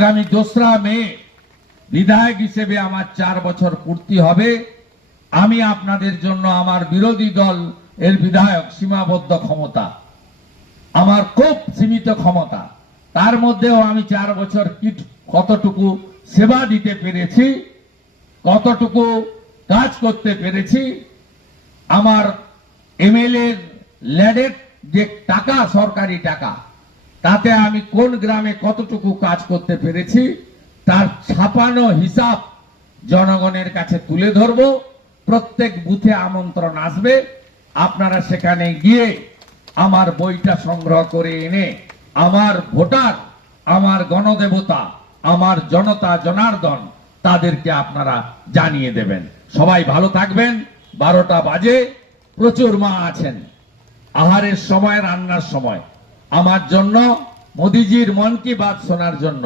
আগামী দোসরা মে, বিধায়ক হিসেবে আমার চার বছর পূর্তি হবে। আমি আপনাদের জন্য আমার বিরোধী দল এর বিধায়ক সীমাবদ্ধ ক্ষমতা, আমার খুব সীমিত ক্ষমতা। তার মধ্যেও আমি চার বছর কতটুকু সেবা দিতে পেরেছি, কতটুকু কাজ করতে পেরেছি, আমার এমএলএ ল্যাডের যে টাকা, সরকারি টাকা তাতে আমি কোন গ্রামে কতটুকু কাজ করতে পেরেছি, তার ছাপানো হিসাব জনগণের কাছে তুলে ধরব। প্রত্যেক বুথে আমন্ত্রণ আসবে। আপনারা সেখানে গিয়ে আমার বইটা সংগ্রহ করে এনে আমার ভোটার, আমার গণদেবতা, আমার জনতা জনার্দন তাদেরকে আপনারা জানিয়ে দেবেন। সবাই ভালো থাকবেন। বারোটা বাজে। প্রচুর মা আছেন। আহারের সময়, রান্নার সময়। আমার জন্য মোদিজির মন কি বাত শোনার জন্য?